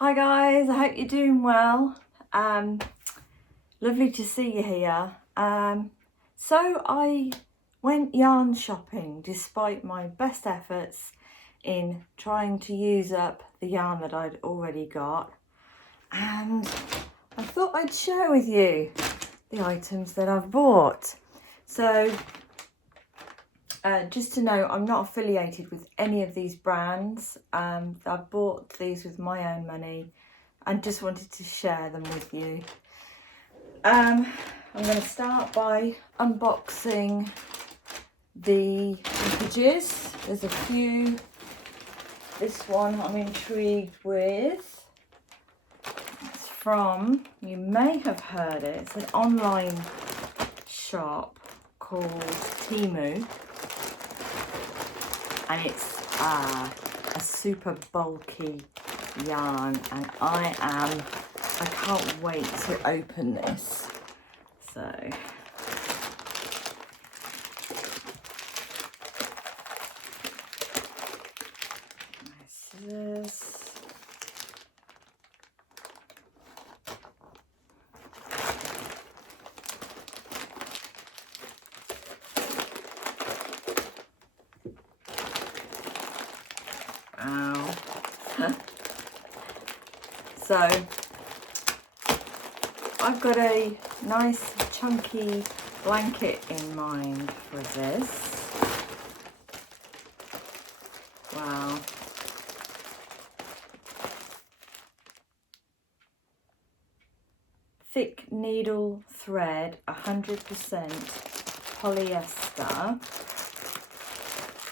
Hi guys, I hope you're doing well. Lovely to see you here. So I went yarn shopping despite my best efforts in trying to use up the yarn that I'd already got, and I thought I'd share with you the items that I've bought. So just to know, I'm not affiliated with any of these brands. I bought these with my own money and just wanted to share them with you. I'm going to start by unboxing the packages. There's a few. This one I'm intrigued with. It's from, you may have heard it, it's an online shop called Temu. And it's a super bulky yarn, and I can't wait to open this. So scissors. Ow. So I've got a nice chunky blanket in mind for this. Wow. Thick needle thread, 100% polyester.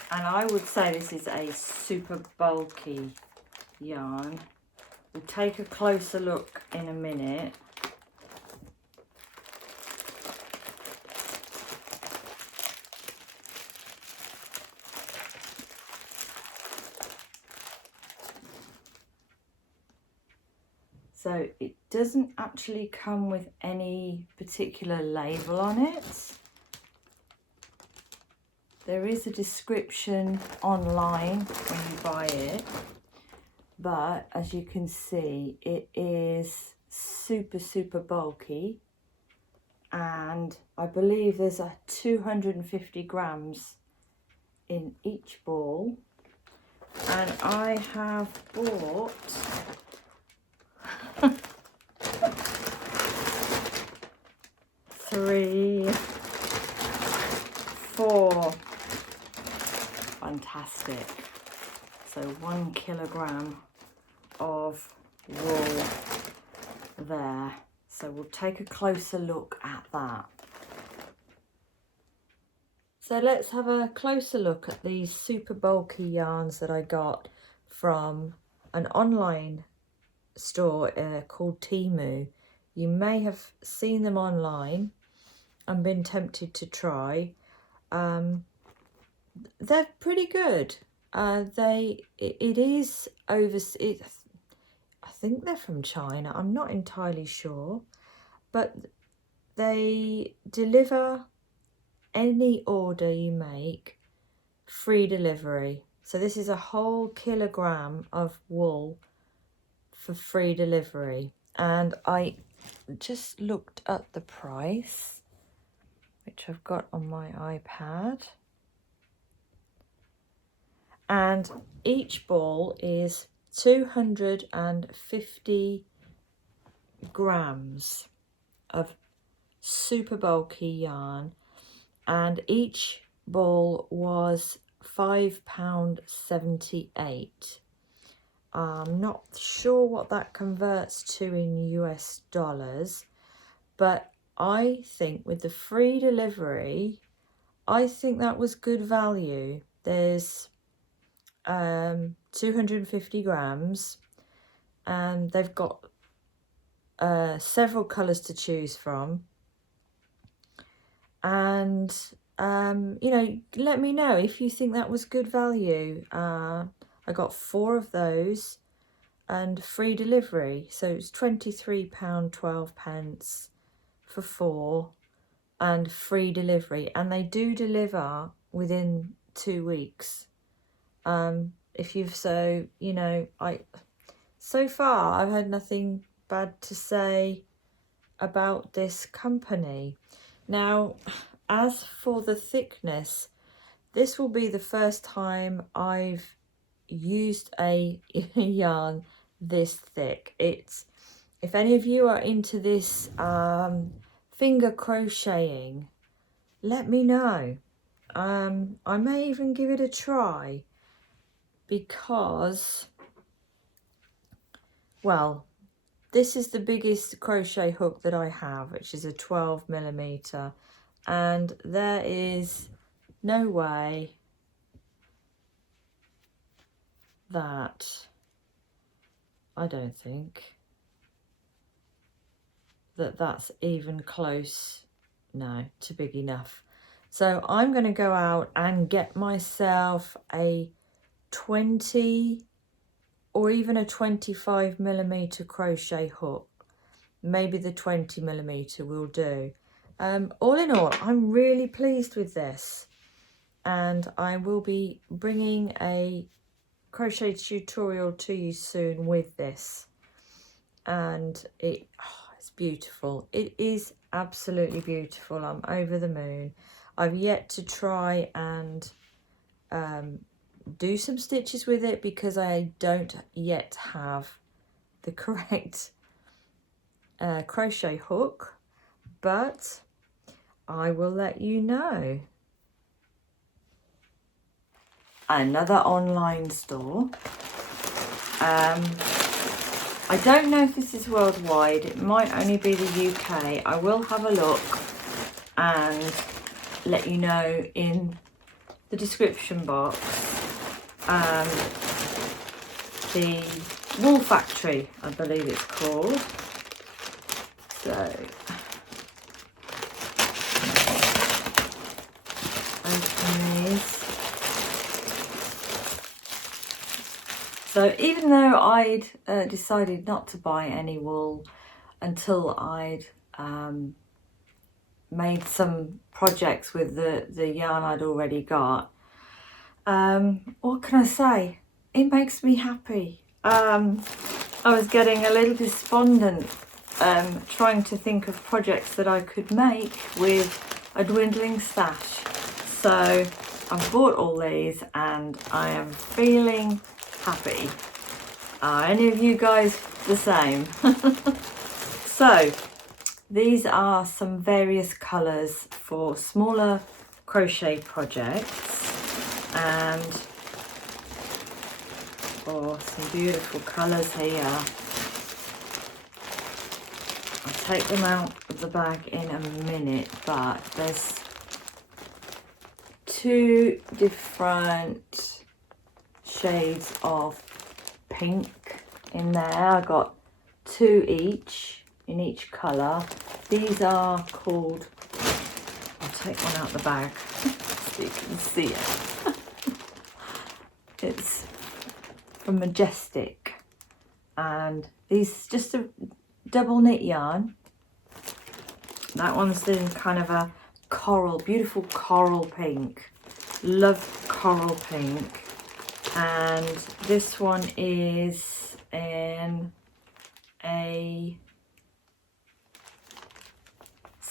And I would say this is a super bulky yarn. We'll take a closer look in a minute. So it doesn't actually come with any particular label on it. There is a description online when you buy it, but as you can see, it is super bulky, and I believe there's 250 grams in each ball, and I have bought three, four. Fantastic. So 1 kilogram of wool there. So we'll take a closer look at that. So let's have a closer look at these super bulky yarns that I got from an online store called Temu. You may have seen them online and been tempted to try. They're pretty good. It is overseas. I think they're from China. I'm not entirely sure, but they deliver any order you make, free delivery. So this is a whole kilogram of wool for free delivery, and I just looked at the price, which I've got on my iPad, and each ball is 250 grams of super bulky yarn, and each ball was £5.78. I'm not sure what that converts to in US dollars, but I think with the free delivery, I think that was good value. There's 250 grams, and they've got several colours to choose from. And you know, let me know if you think that was good value. I got 4 of those and free delivery, so it's £23.12 for 4 and free delivery, and they do deliver within 2 weeks. If you've, so you know, so far I've had nothing bad to say about this company. Now, as for the thickness, this will be the first time I've used a yarn this thick. It's, if any of you are into this finger crocheting, let me know. I may even give it a try, because, well, this is the biggest crochet hook that I have, which is a 12mm, and there is no way that, I don't think that that's even close, no, to big enough. So I'm going to go out and get myself a 20 or even a 25mm crochet hook. Maybe the 20mm will do. All in all, I'm really pleased with this, and I will be bringing a crochet tutorial to you soon with this, and it's beautiful. It is absolutely beautiful. I'm over the moon. I've yet to try and do some stitches with it because I don't yet have the correct crochet hook, but I will let you know. Another online store. I don't know if this is worldwide. It might only be the UK. I will have a look and let you know in the description box. The Wool Factory, I believe it's called. So, open these. So even though I'd decided not to buy any wool until I'd made some projects with the yarn I'd already got, what can I say? It makes me happy. I was getting a little despondent trying to think of projects that I could make with a dwindling stash. So I've bought all these and I am feeling happy. Are any of you guys the same? So these are some various colours for smaller crochet projects, and some beautiful colours here. I'll take them out of the bag in a minute, but there's two different shades of pink in there. I got two each in each colour. These are called, I'll take one out the bag so you can see it. It's from Majestic, and these just a double knit yarn. That one's in kind of a coral, beautiful coral pink. Love coral pink. And this one is in it's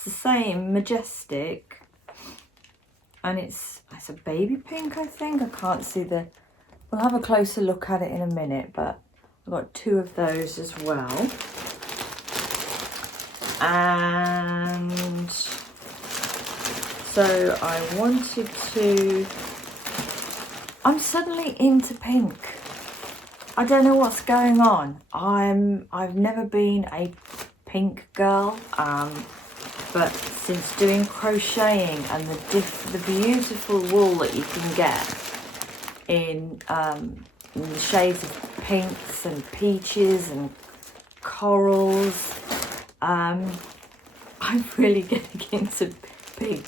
the same, Majestic, and it's a baby pink, I think. I can't see the, we'll have a closer look at it in a minute, but I've got two of those as well. And so I wanted to, I'm suddenly into pink. I don't know what's going on. I've never been a pink girl, but since doing crocheting and the beautiful wool that you can get in the shades of pinks and peaches and corals, I'm really getting into pink.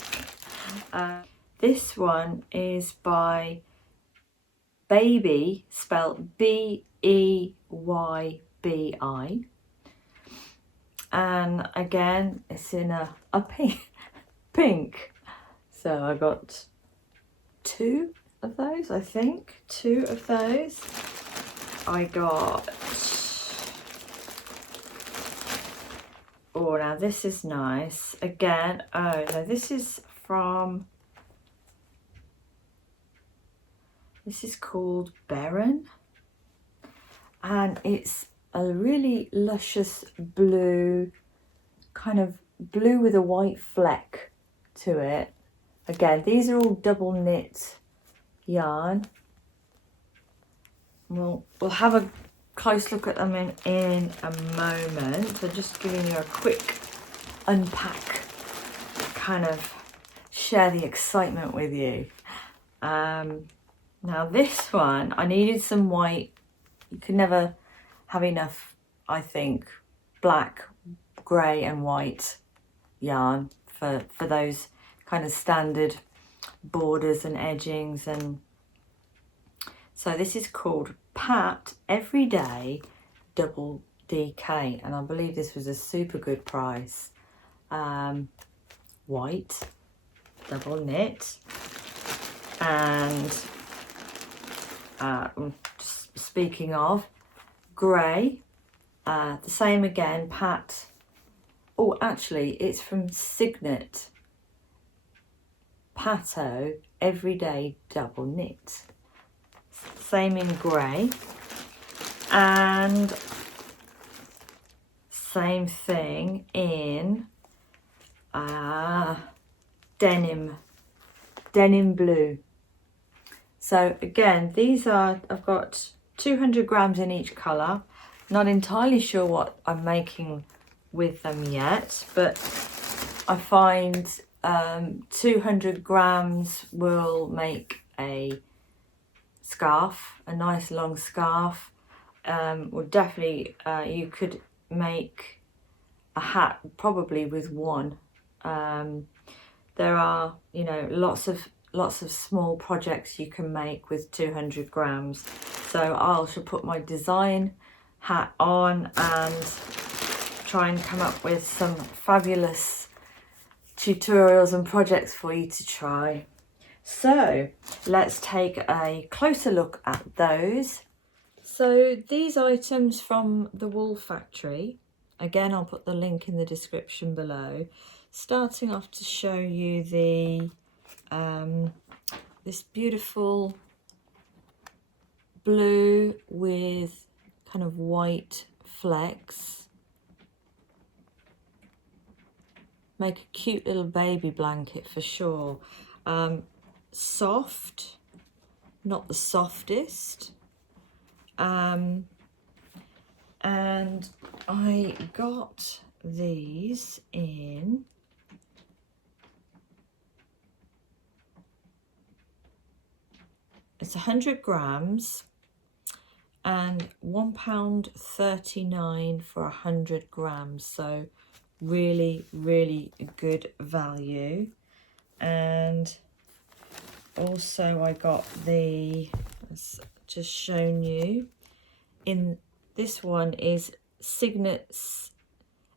This one is by Baby, spelled Beybi, and again it's in a pink. So I got two of those, I think. Two of those. I got Oh, now this is nice. Again, oh no, this is called Baron, and it's a really luscious blue, kind of blue with a white fleck to it. Again, these are all double knit yarn. We'll have a close look at them in a moment. So just giving you a quick unpack, kind of share the excitement with you. Now this one, I needed some white. You could never have enough, I think, black, grey and white yarn for those kind of standard borders and edgings. And so this is called Pat Everyday Double DK, and I believe this was a super good price. White, double knit, and just speaking of grey, the same again, Pat. Oh, actually, it's from Signet. Pato Everyday Double Knit. Same in grey. And same thing in denim blue. So again, these are, I've got 200 grams in each colour. Not entirely sure what I'm making with them yet, but I find 200 grams will make a scarf, a nice long scarf. Well, definitely you could make a hat probably with one. There are, you know, lots of small projects you can make with 200 grams. So I shall put my design hat on and try and come up with some fabulous tutorials and projects for you to try. So let's take a closer look at those. So these items from the Wool Factory, again I'll put the link in the description below. Starting off to show you the this beautiful blue with kind of white flecks. Make a cute little baby blanket for sure. Soft, not the softest. And I got these in it's 100 grams and £1.39 for 100 grams. So really good value. And also I got the, as just shown you, in this one is Signet's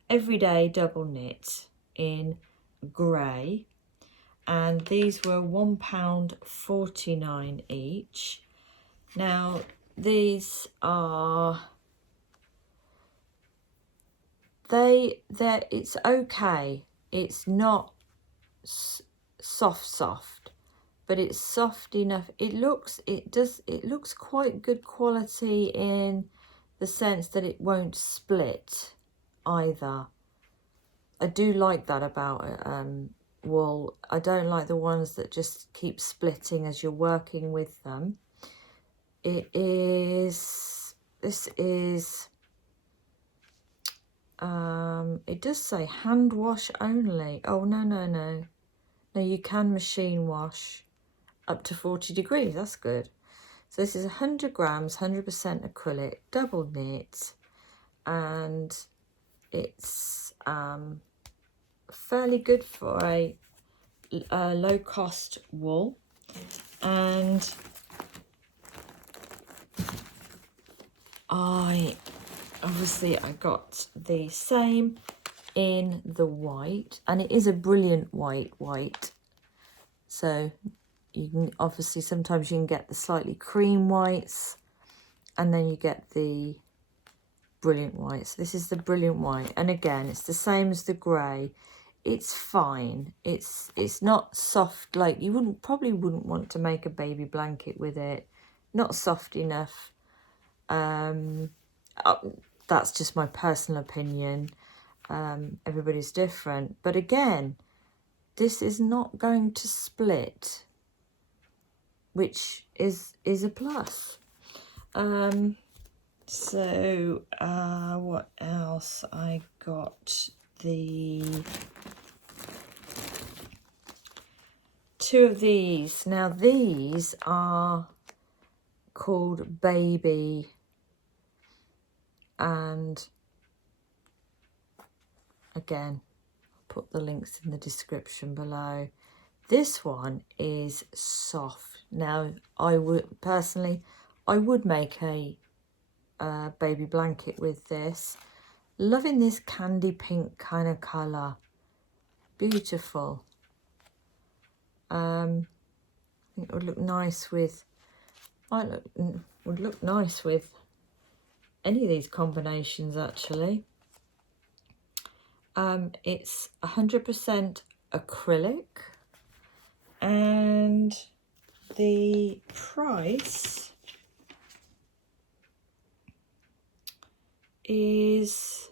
Everyday Double Knit in grey, and these were £1.49 each. Now these are it's okay, it's not soft, but it's soft enough. It looks quite good quality in the sense that it won't split either. I do like that about wool. I don't like the ones that just keep splitting as you're working with them. This is it does say hand wash only. Oh no, you can machine wash up to 40 degrees. That's good. So this is 100 grams, 100% acrylic, double knit, and it's fairly good for a low cost wool. And I got the same in the white, and it is a brilliant white. So you can obviously, sometimes you can get the slightly cream whites, and then you get the brilliant white. So this is the brilliant white, and again it's the same as the grey. It's fine. It's not soft, like you probably wouldn't want to make a baby blanket with it. Not soft enough. That's just my personal opinion. Everybody's different, but again, this is not going to split, which is a plus. So what else? I got the 2 of these. Now these are called Baby, and again, I'll put the links in the description below. This one is soft. Now I would make a baby blanket with this. Loving this candy pink kind of colour. Beautiful. I think it would look nice with, would look nice with any of these combinations actually. It's 100% acrylic, and the price is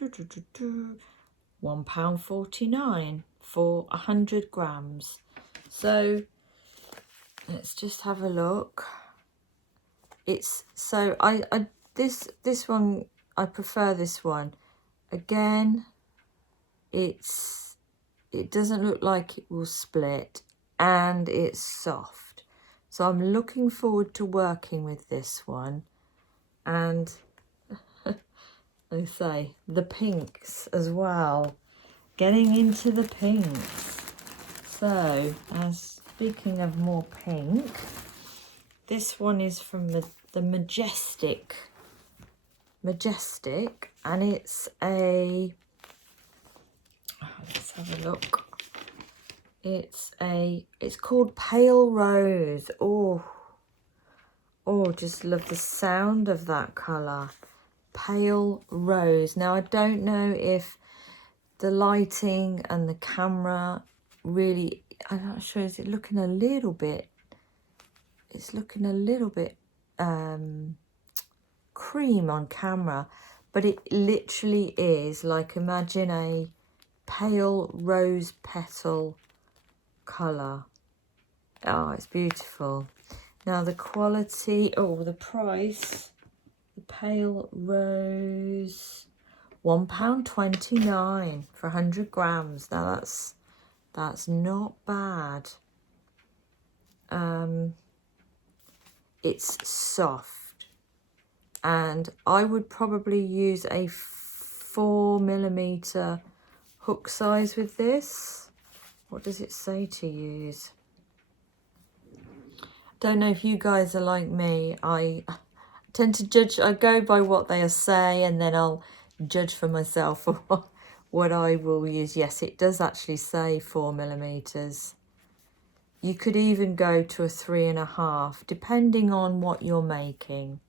£1.49 for 100 grams. So let's just have a look. It's so this one, I prefer this one. Again, it doesn't look like it will split, and it's soft. So I'm looking forward to working with this one, and I say the pinks as well, getting into the pinks. So speaking of more pink, this one is from the Majestic, and it's a, let's have a look. It's called Pale Rose. Oh, just love the sound of that colour. Pale Rose. Now I don't know if the lighting and the camera really, I'm not sure, is it looking a little bit, it's looking a little bit cream on camera, but it literally is like, imagine a pale rose petal colour. Oh, it's beautiful. Now the quality, the price, the Pale Rose, £1.29 for 100 grams. Now that's not bad. It's soft, and I would probably use a 4mm hook size with this. What does it say to use? Don't know if you guys are like me. I tend to judge, I go by what they say, and then I'll judge for myself for what I will use. Yes, it does actually say 4mm. You could even go to a 3.5, depending on what you're making.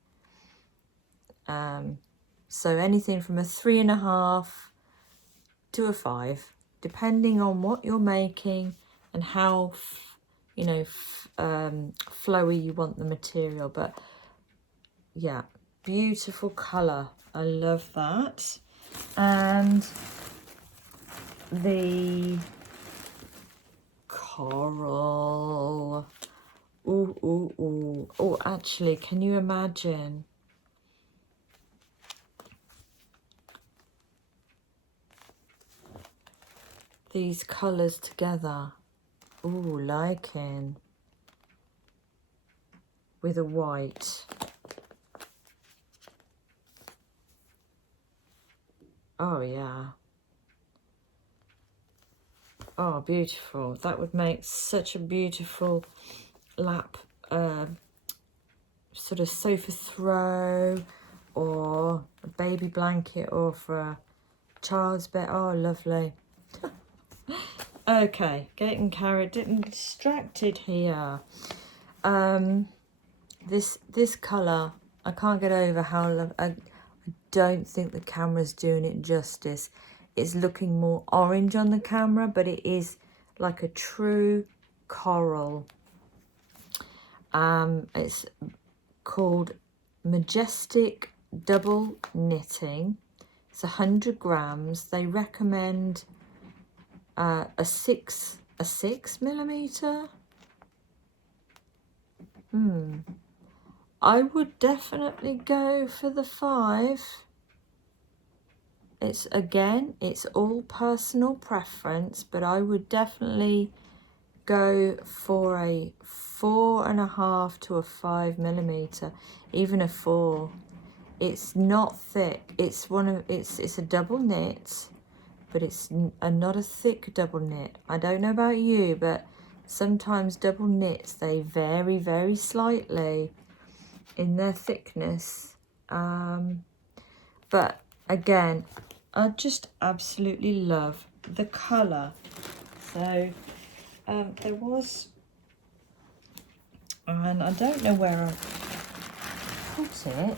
So anything from a 3.5 to a 5, depending on what you're making and how flowy you want the material. But yeah, beautiful colour. I love that. And the coral. Oh, actually, can you imagine? These colours together. Ooh, liking. With a white. Oh, yeah. Oh, beautiful. That would make such a beautiful lap, sort of sofa throw, or a baby blanket, or for a child's bed. Oh, lovely. Okay, getting distracted here. This colour, I can't get over how I don't think the camera's doing it justice. It's looking more orange on the camera, but it is like a true coral. It's called Majestic Double Knitting. It's 100 grams. They recommend a 6mm. I would definitely go for the 5. It's all personal preference, but I would definitely go for a 4.5 to a 5mm, even a 4. It's not thick. It's a double knit, but it's not a thick double knit. I don't know about you, but sometimes double knits, they vary very slightly in their thickness. But again, I just absolutely love the colour. So there was, and I don't know where I put it,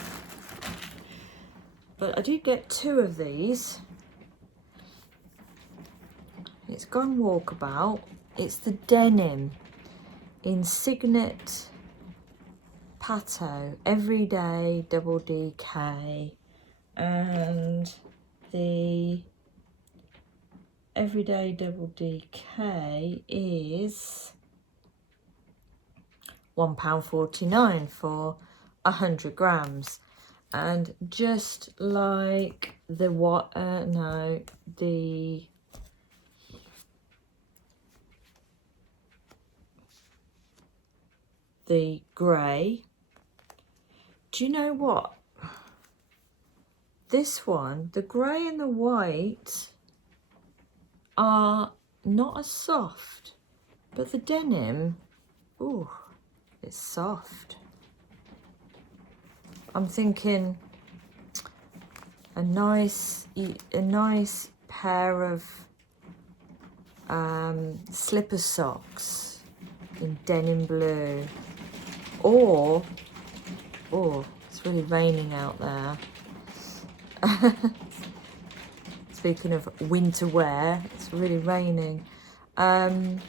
but I did get 2 of these. It's gone walkabout. It's the denim in Signet Pato, Everyday Double DK, and the Everyday Double DK is £1.49 for 100 grams. And just like the the grey, do you know what? This one, the grey and the white are not as soft, but the denim, ooh, it's soft. I'm thinking a nice pair of slipper socks in denim blue, or it's really raining out there. Speaking of winter wear, it's really raining. A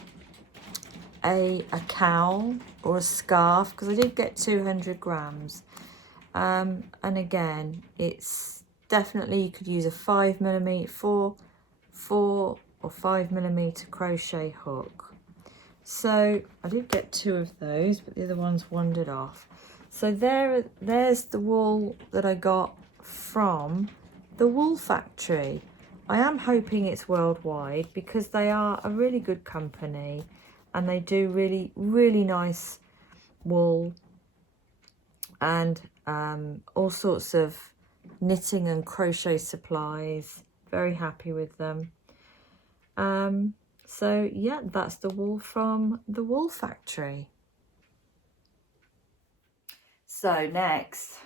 cowl or a scarf, because I did get 200 grams. And again, it's definitely, you could use a 5mm, 4 or 5mm crochet hook. So I did get 2 of those, but the other ones wandered off. So there's the wool that I got from the Wool Factory. I am hoping it's worldwide, because they are a really good company and they do really nice wool and all sorts of knitting and crochet supplies. Very happy with them. So yeah, that's the wool from the Wool Factory. So next,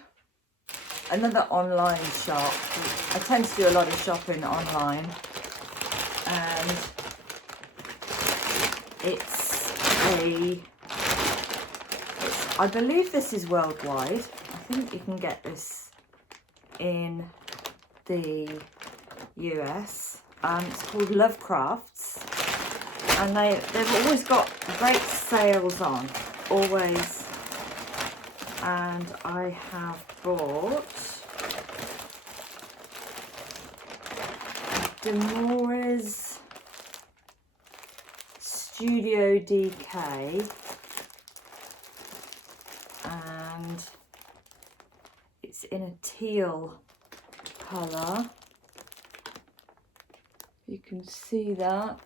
another online shop. I tend to do a lot of shopping online, and I believe this is worldwide. I think you can get this in the US. It's called Love Crafts, and they've always got great sales on, always. And I have bought Demora's Studio DK, and it's in a teal colour. You can see that.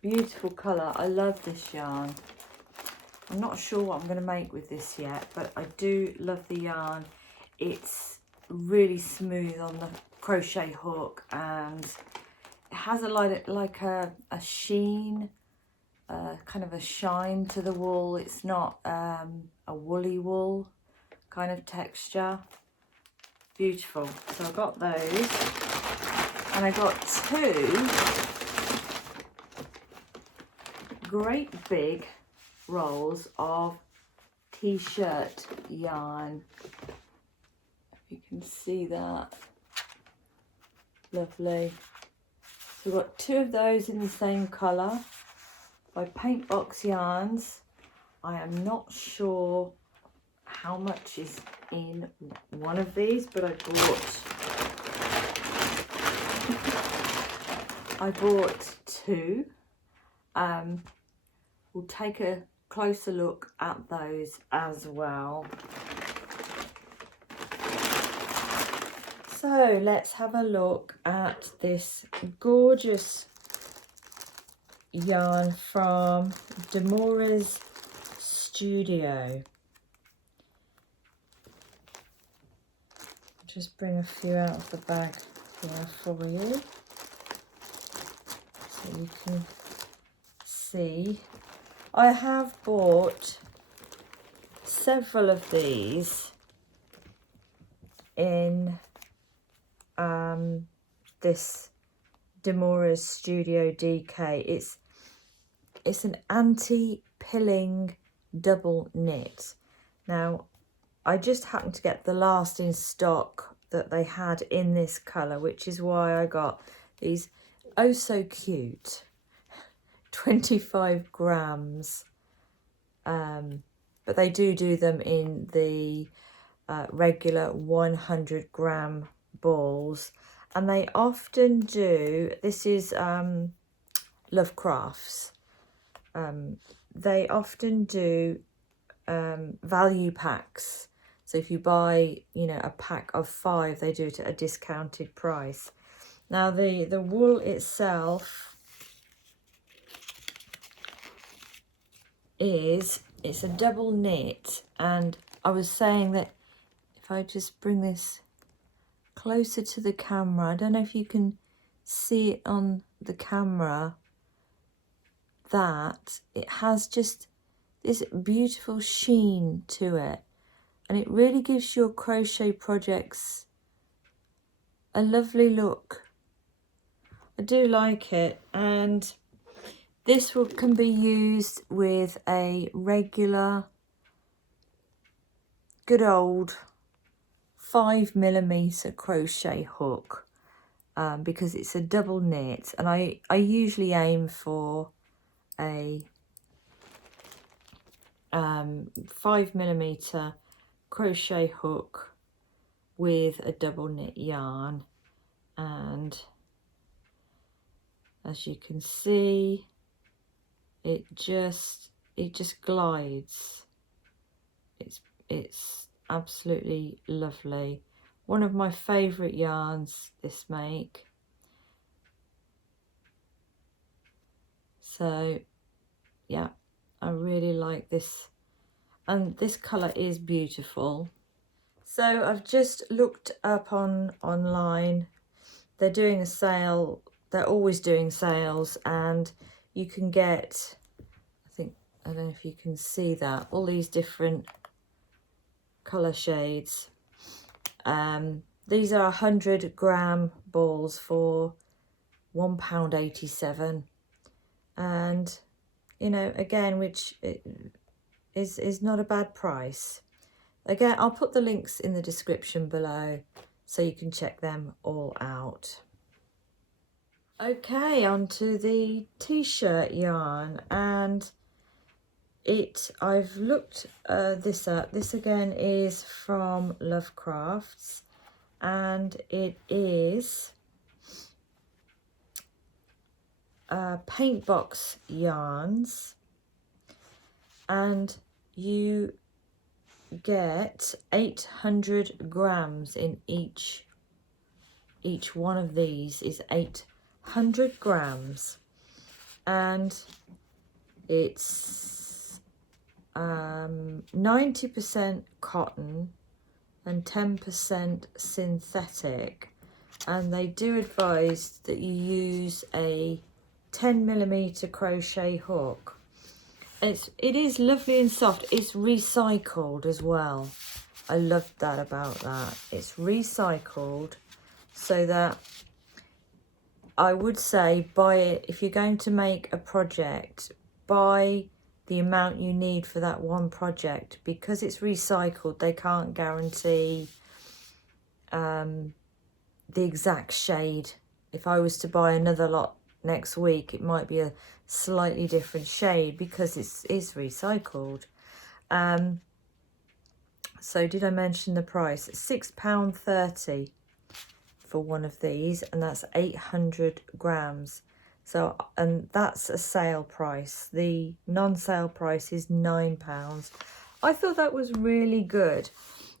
Beautiful colour. I love this yarn. I'm not sure what I'm going to make with this yet, but I do love the yarn. It's really smooth on the crochet hook, and it has like a sheen, kind of a shine to the wool. It's not a woolly wool kind of texture. Beautiful. So I got those, and I got 2 great big rolls of t-shirt yarn. If you can see that. Lovely. So we've got 2 of those in the same colour by Paint Box Yarns. I am not sure how much is in one of these, but I bought 2. We'll take a closer look at those as well. So let's have a look at this gorgeous yarn from Demora's Studio. Just bring a few out of the bag here for you so you can see. I have bought several of these in this Demora's Studio DK. It's an anti-pilling double knit. Now, I just happened to get the last in stock that they had in this colour, which is why I got these oh so cute 25 grams. But they do them in the regular 100 gram balls, and they often do, this is Love Crafts, they often do value packs. So if you buy, you know, a pack of 5, they do it at a discounted price. Now the wool itself it's a double knit, and I was saying that if I just bring this closer to the camera, I don't know if you can see it on the camera, that it has just this beautiful sheen to it, and it really gives your crochet projects a lovely look. I do like it, and this can be used with a regular good old 5mm crochet hook, because it's a double knit, and I usually aim for a 5mm crochet hook with a double knit yarn, and as you can see, it just glides. It's absolutely lovely. One of my favourite yarns, this make. So yeah, I really like this, and this colour is beautiful. So I've just looked up online. They're doing a sale. They're always doing sales, and you can get, I don't know if you can see that, all these different colour shades. These are 100 gram balls for £1.87, and you know, again, which is not a bad price. Again, I'll put the links in the description below so you can check them all out. Okay, on to the t-shirt yarn, and I've looked this up. This again is from Love Crafts, and it is Paint Box Yarns, and you get 800 grams in each one of these is 800 grams, and it's 90% cotton and 10% synthetic, and they do advise that you use a 10mm crochet hook. It is lovely and soft. It's recycled as well. I love that about that. It's recycled, so that I would say buy it if you're going to make a project. Buy the amount you need for that one project, because it's recycled. They can't guarantee the exact shade. If I was to buy another lot next week, it might be a slightly different shade because it is recycled. So did I mention the price? £6.30 for one of these, and that's 800 grams. So, and that's a sale price. The non-sale price is £9. I thought that was really good.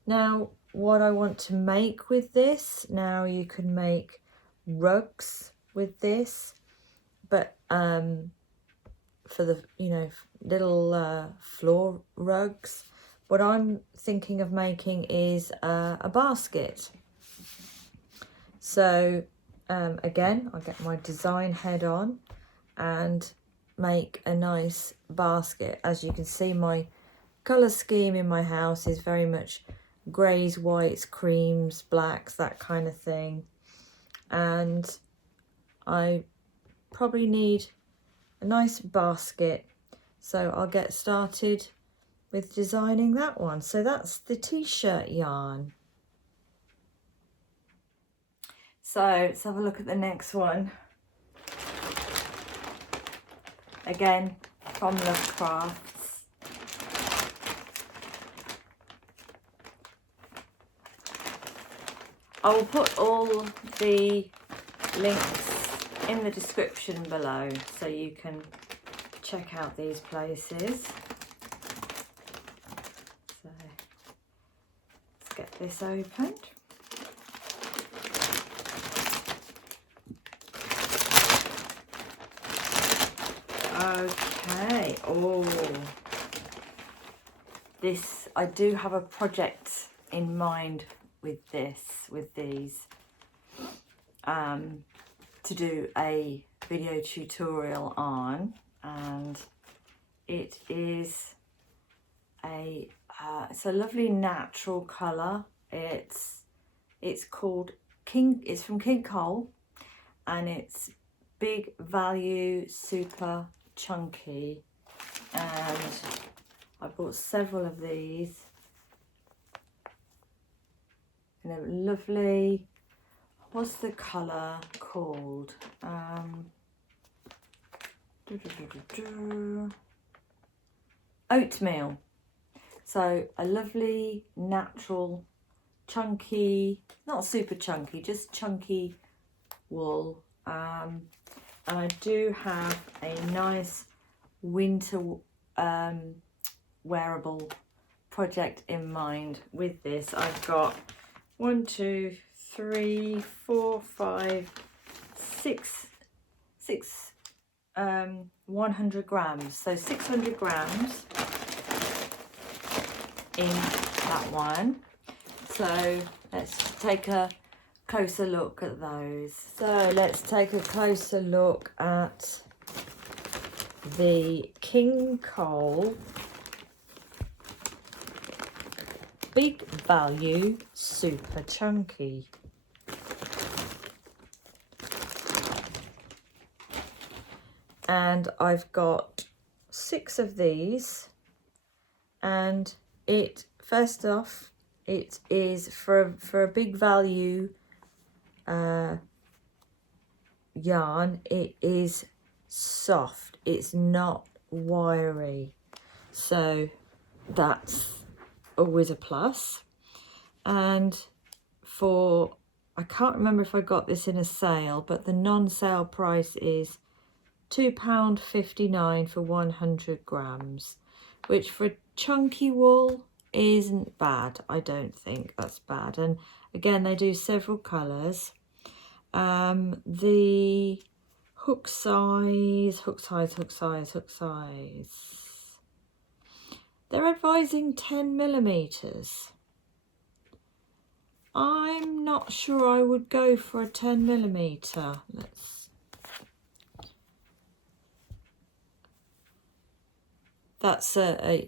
Now, what I want to make with this, now you can make rugs with this, but for the, you know, little floor rugs, what I'm thinking of making is a basket. So again, I'll get my design head on and make a nice basket. As you can see, my colour scheme in my house is very much greys, whites, creams, blacks, that kind of thing. And I probably need a nice basket. So I'll get started with designing that one. So that's the t-shirt yarn. So let's have a look at the next one. Again, from Love Crafts. I will put all the links in the description below so you can check out these places. So let's get this opened. Okay, oh, this, I do have a project in mind with these, to do a video tutorial on, and it is it's a lovely natural colour. It's called it's from King Cole, and it's Big Value Super Chunky, and I bought several of these in a lovely, what's the colour called? Oatmeal. So a lovely natural chunky, not super chunky, just chunky wool. And I do have a nice winter wearable project in mind with this. I've got 1, 2, 3, 4, 5, 6, 100 grams. So 600 grams in that one. So let's take a closer look at those. So let's take a closer look at the King Cole Big Value Super Chunky. And I've got 6 of these, and it, first off, it is for a Big Value yarn. It is soft, it's not wiry, so that's always a plus. And for, I can't remember if I got this in a sale, but the non-sale price is £2.59 for 100 grams, which for chunky wool isn't bad. I don't think that's bad. And again, they do several colours. The hook size, they're advising 10 millimeters. I'm not sure I would go for a 10 millimeter. That's a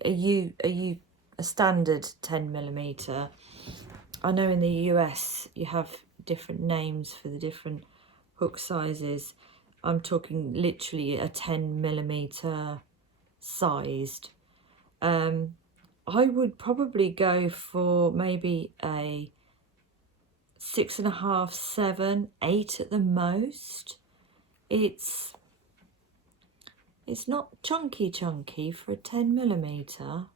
standard 10 millimeter. I know in the US you have different names for the different hook sizes. I'm talking literally a 10 millimeter sized. I would probably go for maybe a 6.5, 7, 8 at the most. It's not chunky for a 10mm,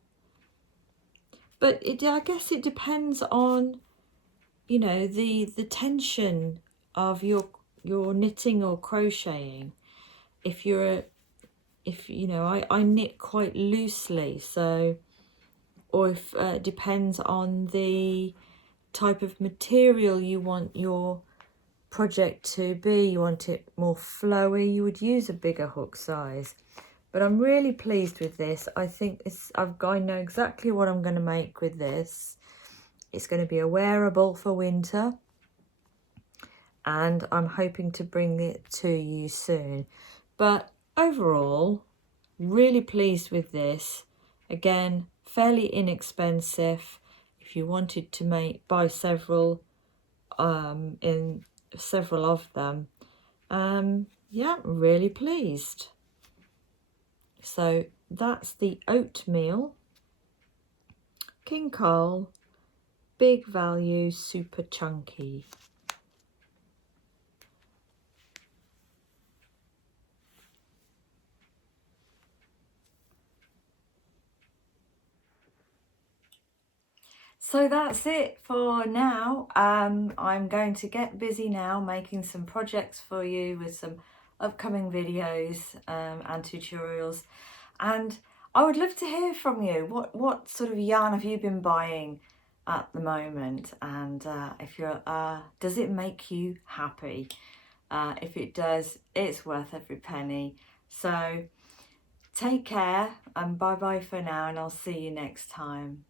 but I guess it depends on, you know, the tension of your knitting or crocheting. If you know, I knit quite loosely, so, or if it depends on the type of material you want your project to be. You want it more flowy, you would use a bigger hook size. But I'm really pleased with this. I think I know exactly what I'm going to make with this. It's going to be a wearable for winter, and I'm hoping to bring it to you soon. But overall, really pleased with this. Again, fairly inexpensive. If you wanted to buy several, in several of them, yeah, really pleased. So that's the oatmeal King Cole Big Value Super Chunky. So that's it for now. I'm going to get busy now making some projects for you with some upcoming videos and tutorials, and I would love to hear from you. What sort of yarn have you been buying at the moment, and if you're does it make you happy? If it does, it's worth every penny. So take care and bye bye for now, and I'll see you next time.